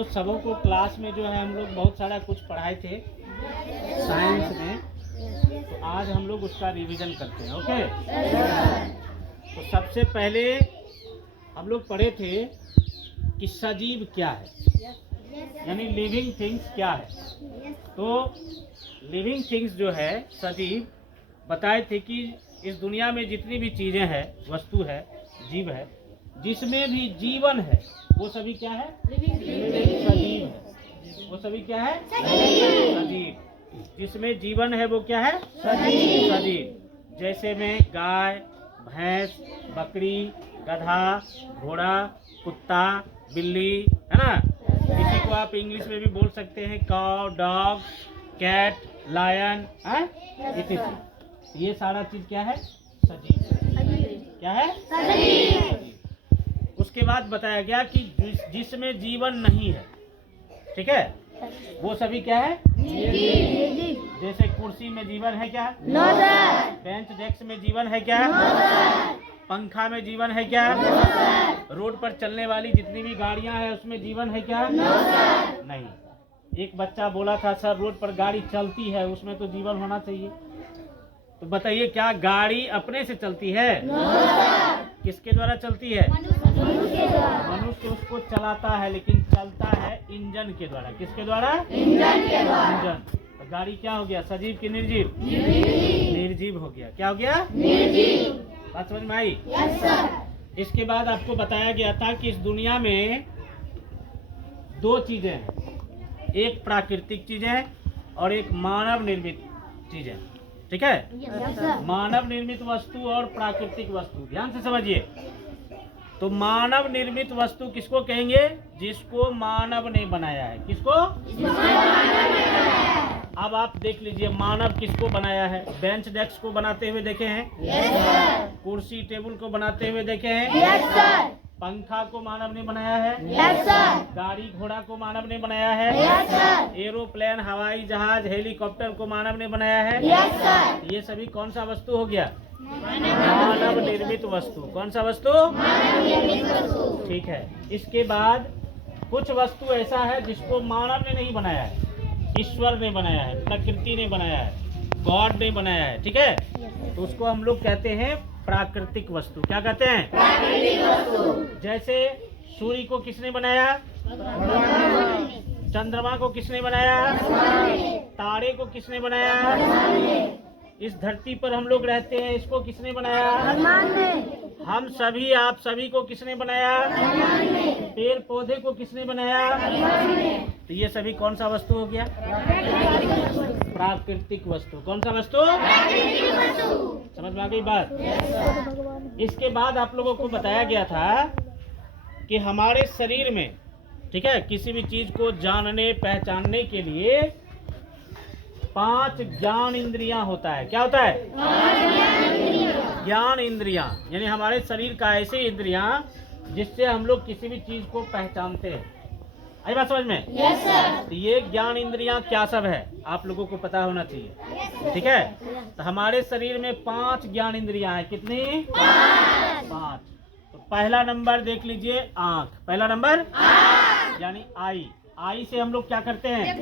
तो सबों को क्लास में जो है हम लोग बहुत सारा कुछ पढ़ाए थे साइंस में, तो आज हम लोग उसका रिवीजन करते हैं। ओके, तो सबसे पहले हम लोग पढ़े थे कि सजीव क्या है, यानी लिविंग थिंग्स क्या है। तो लिविंग थिंग्स जो है सजीव, बताए थे कि इस दुनिया में जितनी भी चीज़ें हैं, वस्तु है, जीव है, जिसमें भी जीवन है वो सभी क्या है? सजीव है। वो सभी क्या है? सजीव। जिसमें जीवन है वो क्या है? सजीव। जैसे में गाय, भैंस, बकरी, गधा, घोड़ा, कुत्ता, बिल्ली, है ना। इसी को आप इंग्लिश में भी बोल सकते हैं काउ, डॉग, कैट, लायन, ये सारा चीज क्या है? सजीव। क्या है? सजीव। उसके बाद बताया गया कि जिसमें जीवन नहीं है, ठीक है, वो सभी क्या है? जैसे कुर्सी में जीवन है क्या? बेंच डेस्क में जीवन है क्या? पंखा में जीवन है क्या? रोड पर चलने वाली जितनी भी गाड़ियां हैं उसमें जीवन है क्या? नहीं। एक बच्चा बोला था सर रोड पर गाड़ी चलती है, उसमें तो जीवन होना चाहिए। तो बताइए क्या गाड़ी अपने से चलती है? किसके द्वारा चलती है? मनुष्य उसको चलाता है, लेकिन चलता है इंजन के द्वारा। किसके द्वारा? इंजन। तो गाड़ी क्या हो गया? सजीव की निर्जीव? निर्जीव हो गया। क्या हो गया? निर्जीव। बात समझ में आई? Yes sir. इसके बाद आपको बताया गया था कि इस दुनिया में दो चीजें हैं, एक प्राकृतिक चीजें और एक मानव निर्मित चीजें। ठीक है? yes, मानव निर्मित वस्तु और प्राकृतिक वस्तु, ध्यान से समझिए। तो मानव निर्मित वस्तु किसको कहेंगे? जिसको मानव ने बनाया है। किसको? अब आप देख लीजिए मानव किसको बनाया है। बेंच डेस्क को बनाते हुए देखे हैं? yes, कुर्सी टेबल को बनाते हुए देखे हैं? yes, पंखा को मानव ने बनाया है? yes, गाड़ी घोड़ा को मानव ने बनाया है? yes, एरोप्लेन, हवाई जहाज, हेलीकॉप्टर को मानव ने बनाया है? yes, ये सभी कौन सा वस्तु हो गया? मानव निर्मित वस्तु। कौन सा वस्तु? मानव निर्मित वस्तु। ठीक है। इसके बाद कुछ वस्तु ऐसा है जिसको मानव ने नहीं बनाया है, ईश्वर ने बनाया है, प्रकृति ने बनाया है, गॉड ने बनाया है। ठीक है? तो उसको हम लोग कहते हैं प्राकृतिक वस्तु। क्या कहते हैं? प्राकृतिक वस्तु। जैसे सूर्य को किसने बनाया? चंद्रमा को किसने बनाया? तारे को किसने बनाया? इस धरती पर हम लोग रहते हैं, इसको किसने बनाया? हम सभी, आप सभी को किसने बनाया? पेड़ पौधे को किसने बनाया? तो ये सभी कौन सा वस्तु हो गया? प्राकृतिक वस्तु। कौन सा वस्तु? समझ में आ गई बात? इसके बाद आप लोगों को बताया गया था कि हमारे शरीर में, ठीक है, किसी भी चीज को जानने पहचानने के लिए 5 ज्ञान इंद्रियां होता है। क्या होता है? ज्ञान इंद्रियां, यानी हमारे शरीर का ऐसे इंद्रियां जिससे हम लोग किसी भी चीज को पहचानते हैं। आई बात समझ में? yes, sir। तो ये ज्ञान इंद्रियां क्या सब है आप लोगों को पता होना चाहिए। yes, ठीक है? तो हमारे शरीर में 5 ज्ञान इंद्रियां हैं। कितनी? 5। तो पहला नंबर देख लीजिए, आँख। पहला नंबर यानी आई। आई से हम लोग क्या करते हैं?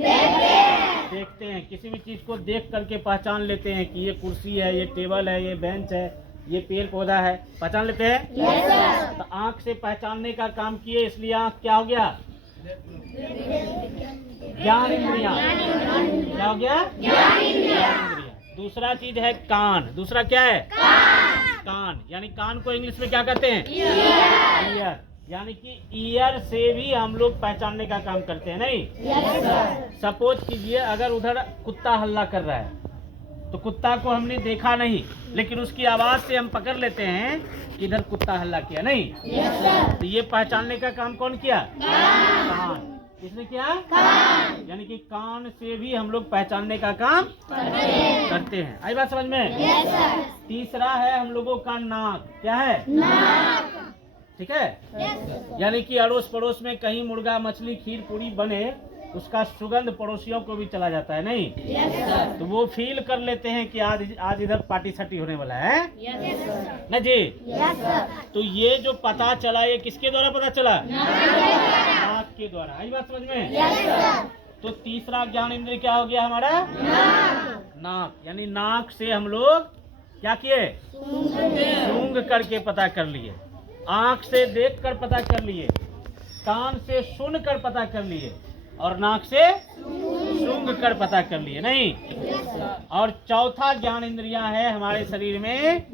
देखते हैं। किसी भी चीज को देख करके पहचान लेते हैं कि ये कुर्सी है, ये टेबल है, ये बेंच है, ये पेड़ पौधा है। पहचान लेते हैं? yes, तो आँख से पहचानने का काम किए, इसलिए आँख क्या हो गया? ज्ञान इंद्रियां। क्या हो गया? ज्ञान इंद्रियां। दूसरा चीज है कान। दूसरा क्या है? कान। यानी कान को इंग्लिश में क्या कहते हैं? ईयर। यानी कि ईयर से भी हम लोग पहचानने का काम करते हैं। नहीं? yes, सपोज कीजिए अगर उधर कुत्ता हल्ला कर रहा है, तो कुत्ता को हमने देखा नहीं, लेकिन उसकी आवाज से हम पकड़ लेते हैं कि इधर कुत्ता हल्ला किया। नहीं? yes, तो ये पहचानने का काम कौन किया? कान। किसने किया? कान। यानी कि कान से भी हम लोग पहचानने का काम करते हैं। आई बात समझ में? yes, तीसरा है हम लोगों का नाक। क्या है? नाक। ठीक है? yes, यानी कि अड़ोस पड़ोस में कहीं मुर्गा मछली खीर पूरी बने, उसका सुगंध पड़ोसियों को भी चला जाता है। नहीं? yes, तो वो फील कर लेते हैं कि आज इधर पार्टी सटी होने वाला है। yes, ना जी? yes, तो ये जो पता चला, ये किसके द्वारा पता चला? नाक इसके द्वारा। आई बात समझ में? तो तीसरा ज्ञान इंद्रिय क्या हो गया हमारा? नाक। यानी नाक से हम लोग क्या किए? सूंघ करके पता कर लिए, आंख से देख कर पता कर लिए, कान से सुन कर पता कर लिए, और नाक से सूंघ कर पता कर लिए। नहीं, और चौथा ज्ञान इंद्रिया है हमारे शरीर में,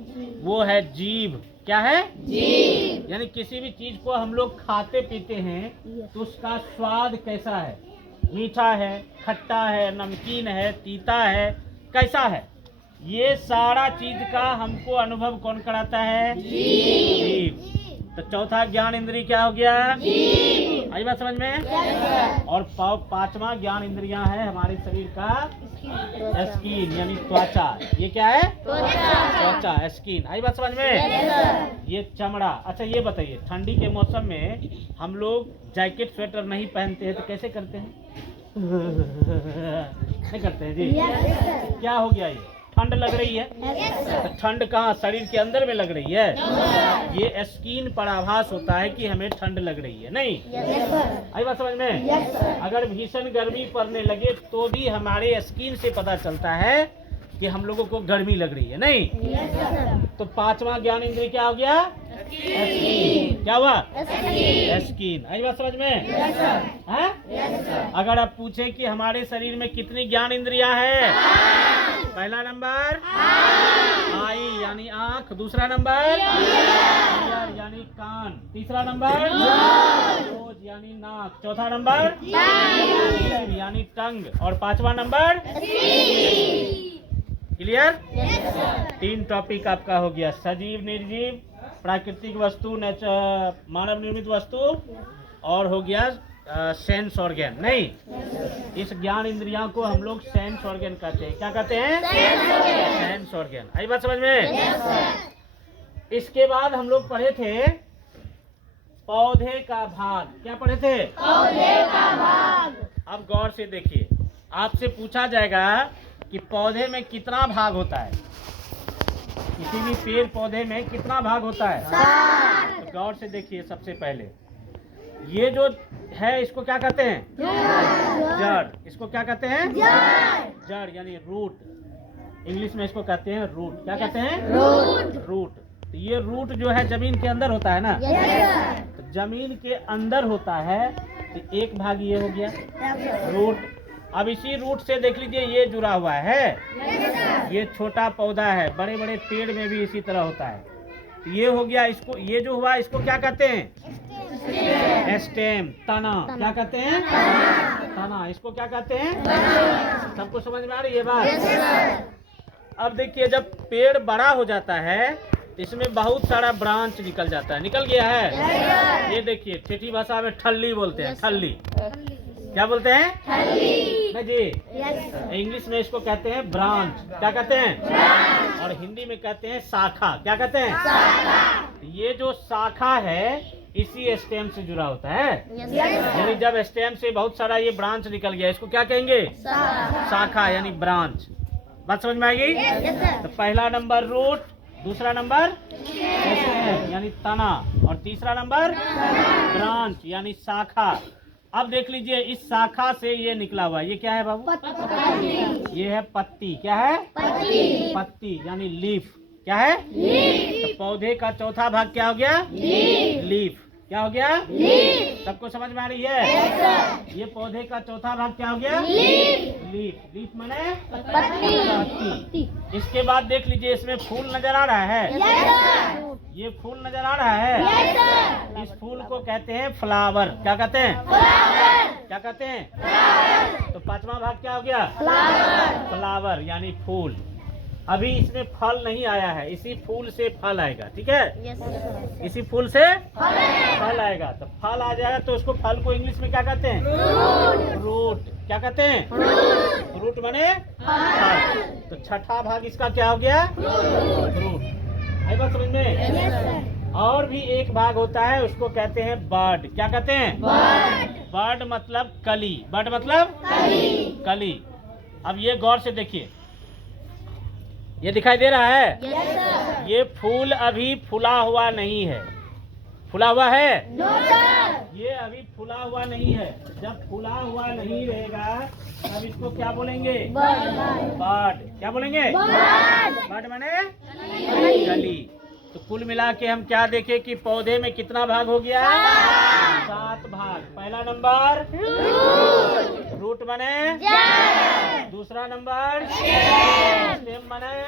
वो है जीभ। क्या है? जीभ। यानी किसी भी चीज को हम लोग खाते पीते हैं तो उसका स्वाद कैसा है, मीठा है, खट्टा है, नमकीन है, तीता है, कैसा है, ये सारा चीज का हमको अनुभव कौन कराता है? जीभ। तो चौथा ज्ञान इंद्रिय क्या हो गया? जीभ। आई बात समझ में? और पांचवा ज्ञान इंद्रिया है हमारे शरीर का स्किन, यानी त्वचा। ये क्या है? त्वचा, स्किन। आई बात समझ में? ये चमड़ा। अच्छा ये बताइए, ठंडी के मौसम में हम लोग जैकेट स्वेटर नहीं पहनते हैं तो कैसे करते हैं? नहीं करते हैं जी। क्या हो गया? ये ठंड लग रही है। तो ठंड कहाँ? शरीर के अंदर में लग रही है। ये स्किन पर आभास होता है कि हमें ठंड लग रही है। नहीं, आई बात समझ में? अगर भीषण गर्मी पड़ने लगे तो भी हमारे स्किन से पता चलता है कि हम लोगों को गर्मी लग रही है। नहीं, तो पांचवा ज्ञान इंद्रिय क्या हो गया? स्किन। क्या हुआ? स्किन। आई बात समझ में? है? अगर आप पूछे कि हमारे शरीर में कितनी ज्ञान इंद्रिया है? पहला नंबर आई यानी आंख, दूसरा नंबर ईयर यानी कान, तीसरा नंबर नोज यानी नाक, चौथा नंबर यानी टंग, और पांचवा नंबर। क्लियर? तीन टॉपिक आपका हो गया, सजीव, निर्जीव, प्राकृतिक वस्तु, मानव निर्मित वस्तु, और हो गया सेंस ऑर्गन। नहीं, इस ज्ञान इंद्रियों को हम लोग सेंस ऑर्गन कहते हैं। क्या कहते हैं? Sense organ. आई बात समझ में? इसके बाद हम लोग पढ़े थे पौधे का भाग। क्या पढ़े थे? पौधे का भाग। अब गौर से देखिए, आपसे पूछा जाएगा कि पौधे में कितना भाग होता है, किसी भी पेड़ पौधे में कितना भाग होता है? तो गौर से देखिए, सबसे पहले ये जो है इसको क्या कहते हैं? जड़। इसको क्या कहते हैं? जड़ यानी रूट। इंग्लिश में इसको कहते हैं रूट। क्या कहते हैं? रूट। तो ये रूट जो है जमीन के अंदर होता है ना, तो जमीन के अंदर होता है, तो एक भाग ये हो गया रूट। अब इसी रूट से देख लीजिए ये जुड़ा हुआ है, ये छोटा पौधा है, बड़े बड़े पेड़ में भी इसी तरह होता है। तो ये हो गया, इसको ये जो हुआ इसको क्या कहते हैं? स्टेम, तना। क्या कहते हैं? तना। इसको क्या कहते हैं? सबको समझ में आ रही है बात? अब देखिए, जब पेड़ बड़ा हो जाता है इसमें बहुत सारा ब्रांच निकल जाता है। निकल गया है? ये देखिए, ठेठी भाषा में ठल्ली बोलते हैं। ठल्ली। क्या बोलते हैं? नहीं जी, इंग्लिश में इसको कहते हैं ब्रांच। क्या कहते हैं? और हिंदी में कहते हैं शाखा। क्या कहते हैं? ये जो शाखा है इसी स्टेम से जुड़ा होता है। यानी जब स्टेम से बहुत सारा ये ब्रांच निकल गया, इसको क्या कहेंगे? शाखा यानी ब्रांच। बात समझ में आएगी? तो पहला नंबर रूट, दूसरा नंबर यानी तना, और तीसरा नंबर ब्रांच यानी शाखा। अब देख लीजिए, इस शाखा से ये निकला हुआ, ये क्या है बाबू? ये है पत्ती। क्या है? पत्ती यानी लीफ। क्या है? तो पौधे का चौथा भाग क्या हो गया? लीफ। क्या हो गया? सबको समझ में आ रही है? ये पौधे का चौथा भाग क्या हो गया? लीफ। लीफ माने पत्ती। इसके बाद देख लीजिए, इसमें फूल नजर आ रहा है। ये फूल नजर आ रहा है। इस फूल को कहते हैं फ्लावर। क्या कहते हैं? क्या कहते हैं? तो पांचवा भाग क्या हो गया? फ्लावर यानी फूल। अभी इसमें फल नहीं आया है, इसी फूल से फल आएगा। ठीक है? इसी फूल से फल आएगा। तो फल आ जाएगा तो उसको, फल को इंग्लिश में क्या कहते हैं? रूट। क्या कहते हैं? रूट माने फल। तो छठा भाग इसका क्या हो गया? रूट। आई बात समझ में? और भी एक भाग होता है, उसको कहते हैं बर्ड। क्या कहते हैं? बर्ड मतलब कली। बर्ड मतलब कली। अब ये गौर से देखिए, ये दिखाई दे रहा है? ये फूल अभी फूला हुआ नहीं है। फूला हुआ है? ये अभी फूला हुआ नहीं है। जब फूला हुआ नहीं रहेगा तब इसको क्या बोलेंगे? बड। क्या बोलेंगे? बड माने कली। तो कुल मिला के हम क्या देखें कि पौधे में कितना भाग हो गया? 7 भाग। पहला नंबर रूट बने, दूसरा नंबर स्टेम बने,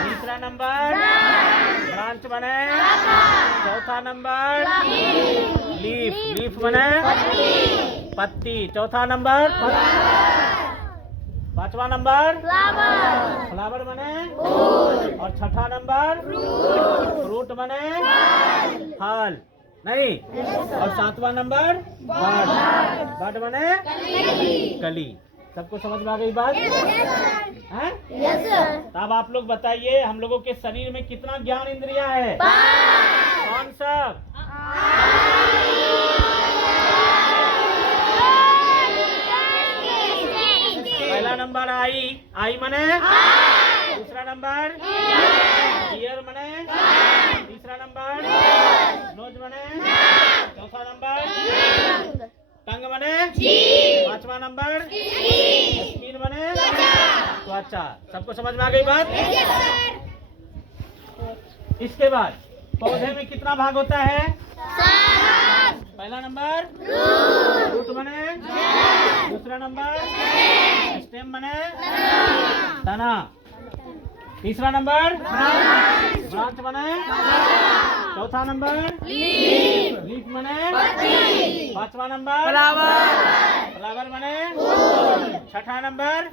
तीसरा नंबर ब्रांच बने, चौथा नंबर लीफ बने, पत्ती, चौथा नंबर पांचवा नंबर फ्लावर बने, और छठा नंबर फ्रूट बने, फल नहीं, और 7वां नंबर बड बने कली। सबको समझ में आ गई बात? हैं? तो अब आप लोग बताइए, हम लोगों के शरीर में कितना ज्ञान इंद्रिया है? कौन सब? पहला नंबर आई मने, दूसरा नंबर ईयर मने, तीसरा नंबर नोज मने, चौथा नंबर टंग बने, पांचवा नंबर स्किन बने, त्वचा। सबको समझ में आ गई बात? इसके बाद पौधे में कितना भाग होता है? पहला नंबर रूट बने, दूसरा नंबर स्टेम बने, तना, तीसरा नंबर ब्रांच बने, चौथा नंबर लीफ बने, पांचवा नंबर फ्लावर बने, छठा नंबर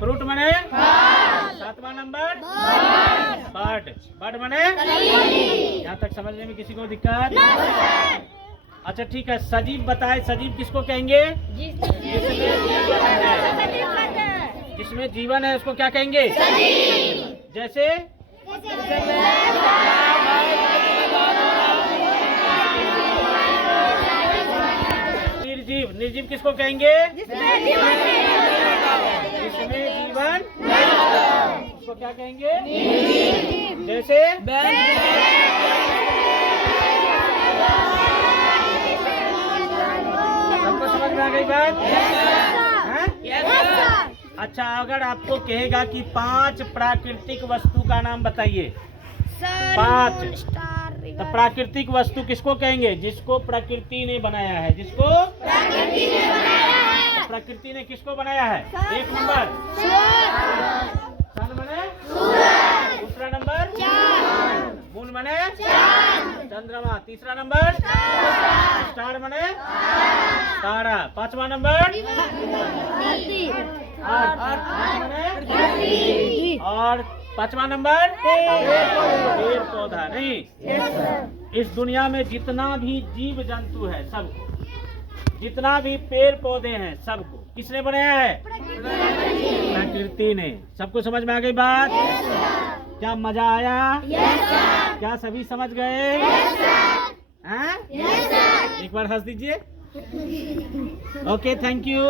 फ्रूट बने, सातवां नंबर बड बने। यहाँ तक समझने में किसी को दिक्कत? अच्छा ठीक है, सजीव बताए। सजीव किसको कहेंगे? जिसमें जीवन है उसको क्या कहेंगे? जैसे निर्जीव किसको कहेंगे? जिसमें जीवन उसको क्या कहेंगे? जैसे सबको समझ में आ गई बात? अच्छा, अगर आपको कहेगा कि 5 प्राकृतिक वस्तु का नाम बताइए, 5, तो प्राकृतिक वस्तु किसको कहेंगे? जिसको प्रकृति ने बनाया है। जिसको प्रकृति ने किसको बनाया है? एक नंबर सन बने, दूसरा नंबर मून बने, चंद्रमा, तीसरा नंबर स्टार बने, तारा, पांचवा नंबर और पांचवा नंबर पेड़ पौधा। नहीं, इस दुनिया में जितना भी जीव जंतु है सबको, जितना भी पेड़ पौधे हैं सबको किसने बनाया है? प्रकृति ने। सबको समझ में आ गई बात? क्या मजा आया? क्या सभी समझ गए? हैं? एक बार हंस दीजिए। Okay, thank you.